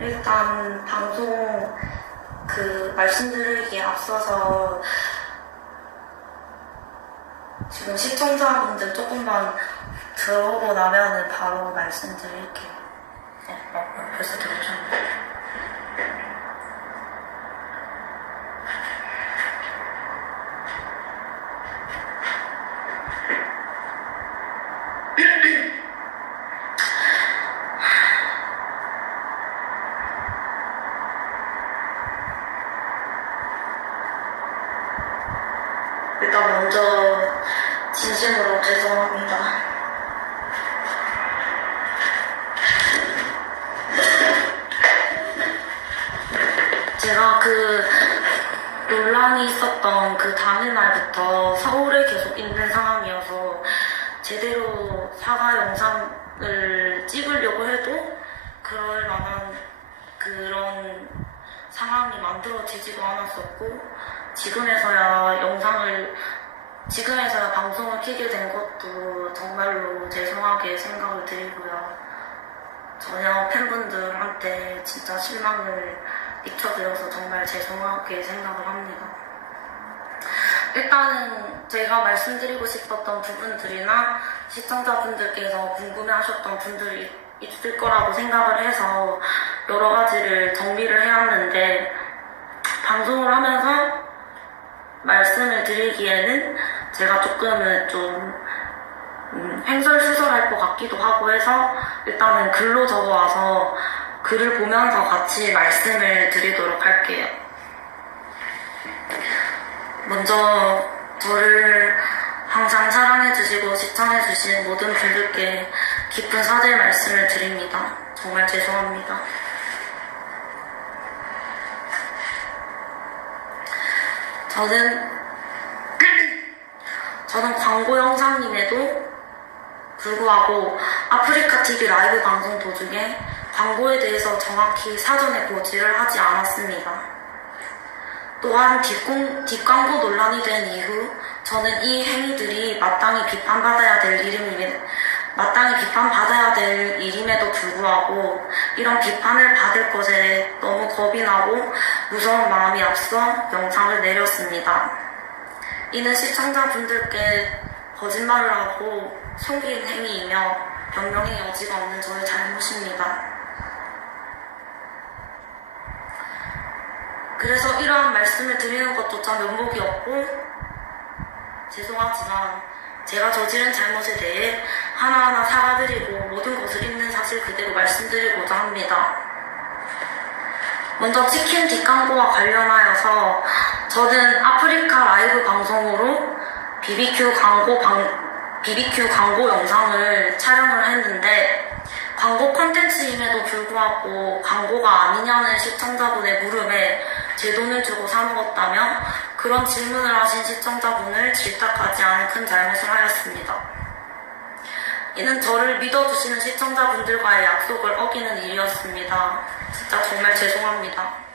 일단 방송 그 말씀드리기에 앞서서 지금 시청자분들 조금만 들어오고 나면은 바로 말씀드릴게요. 어, 어, 어, 벌써 들어오셨 일단 먼저 진심으로 죄송합니다. 제가 그 논란이 있었던 그 당일날부터 서울에 계속 있는 상황이어서 제대로 사과 영상을 찍으려고 해도 그럴 만한 그런 상황이 만들어지지도 않았었고 지금에서야 영상을 지금에서야 방송을 켜게 된 것도 정말로 죄송하게 생각을 드리고요. 전혀 팬분들한테 진짜 실망을 미쳐드려서 정말 죄송하게 생각을 합니다. 일단은 제가 말씀드리고 싶었던 부분들이나 시청자분들께서 궁금해하셨던 분들이 있을 거라고 생각을 해서 여러 가지를 정리를 해왔는데 방송을 하면서 말씀을 드리기에는 제가 조금은 좀 음, 횡설수설할 것 같기도 하고 해서 일단은 글로 적어와서 글을 보면서 같이 말씀을 드리도록 할게요. 먼저 저를 항상 사랑해주시고 시청해주신 모든 분들께 깊은 사죄의 말씀을 드립니다. 정말 죄송합니다. 저는 저는 광고 영상임에도 불구하고 아프리카 TV 라이브 방송 도중에 광고에 대해서 정확히 사전에 고지를 하지 않았습니다. 또한 뒷공, 뒷광고 논란이 된 이후 저는 이 행위들이 마땅히 비판받아야 될 일임에 마땅히 비판받아야 될 일임에도 불구하고 이런 비판을 받을 것에 너무 겁이 나고 무서운 마음이 앞서 영상을 내렸습니다. 이는 시청자분들께 거짓말을 하고 속인 행위이며 변명의 여지가 없는 저의 잘못입니다. 그래서 이러한 말씀을 드리는 것조차 면목이 없고 죄송하지만 제가 저지른 잘못에 대해 하나하나 사과드리고 모든 것을 있는 사실 그대로 말씀드리고자 합니다. 먼저 치킨 뒷광고와 관련하여서 저는 아프리카 라이브 방송으로 BBQ 광고 방, BBQ 광고 영상을 촬영을 했는데 광고 콘텐츠임에도 불구하고 광고가 아니냐는 시청자분의 물음에 제 돈을 주고 사 먹었다며 그런 질문을 하신 시청자분을 질타하지 않은 큰 잘못을 하였습니다. 이는 저를 믿어주시는 시청자분들과의 약속을 어기는 일이었습니다. 진짜 정말 죄송합니다.